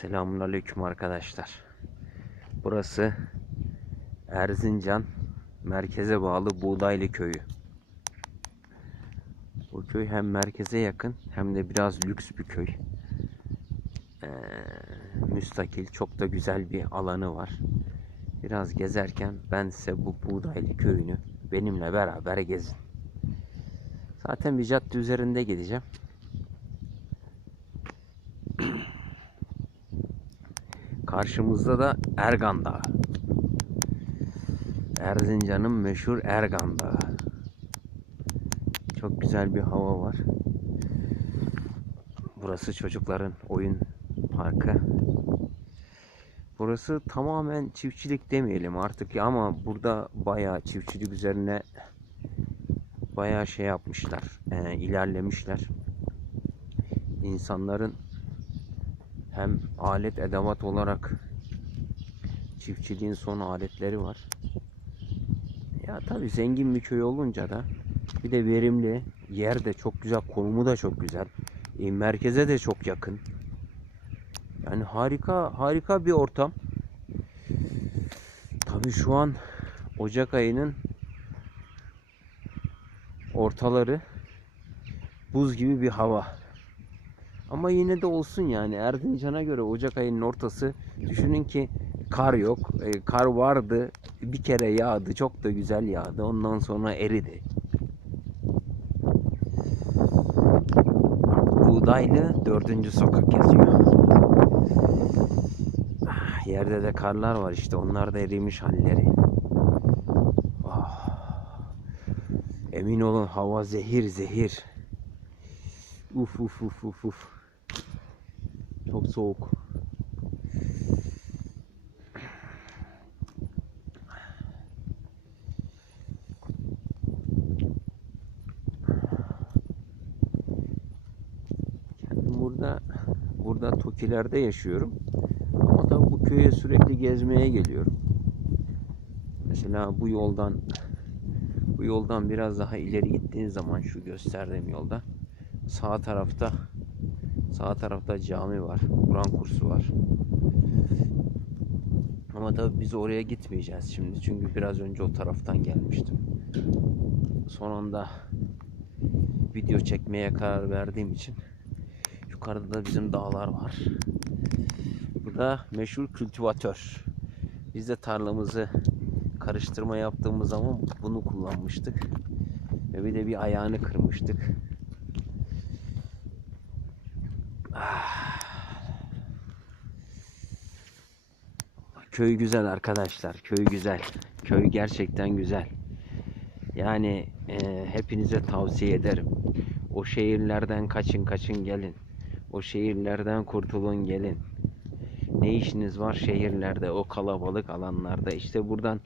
Selamünaleyküm arkadaşlar. Burası Erzincan merkeze bağlı Buğdaylı köyü. Bu köy hem merkeze yakın hem de biraz lüks bir köy. Ee, müstakil, çok da güzel bir alanı var. Biraz gezerken ben size bu Buğdaylı köyünü benimle beraber gezin. Zaten bir cadde üzerinde gideceğim. Karşımızda da Ergan Dağı. Erzincan'ın meşhur Ergan Dağı. Çok güzel bir hava var. Burası çocukların oyun parkı. Burası tamamen çiftçilik demeyelim artık ya ama burada bayağı çiftçilik üzerine bayağı şey yapmışlar, e, ilerlemişler. İnsanların hem alet edevat olarak çiftçiliğin son aletleri var. Ya tabi zengin bir köy olunca da bir de verimli, yer de çok güzel, konumu da çok güzel. E, merkeze de çok yakın. Yani harika harika bir ortam. Tabi şu an Ocak ayının ortaları buz gibi bir hava. Ama yine de olsun yani Erzincan'a göre Ocak ayının ortası düşünün ki kar yok. E, kar vardı. Bir kere yağdı. Çok da güzel yağdı. Ondan sonra eridi. Buğdaylı dördüncü sokak yazıyor. Ah, Yerde de karlar var işte. Onlar da erimiş halleri. Ah. Emin olun hava zehir zehir. Uf uf uf uf uf. Çok soğuk. Kendim burada burada Tokilerde yaşıyorum. Ama da bu köye sürekli gezmeye geliyorum. Mesela bu yoldan bu yoldan biraz daha ileri gittiğin zaman şu gösterdiğim yolda sağ tarafta sağ tarafta cami var. Kur'an kursu var. Ama tabii biz oraya gitmeyeceğiz şimdi. Çünkü biraz önce o taraftan gelmiştim. Son anda video çekmeye karar verdiğim için yukarıda da bizim dağlar var. Bu da meşhur kültivatör. Biz de tarlamızı karıştırma yaptığımız zaman bunu kullanmıştık. Ve bir de bir ayağını kırmıştık. Ah. Köy güzel arkadaşlar. Köy güzel. Köy gerçekten güzel. Yani e, hepinize tavsiye ederim. O şehirlerden kaçın kaçın gelin. O şehirlerden kurtulun gelin. Ne işiniz var şehirlerde o kalabalık alanlarda. İşte buradan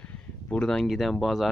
buradan giden bazı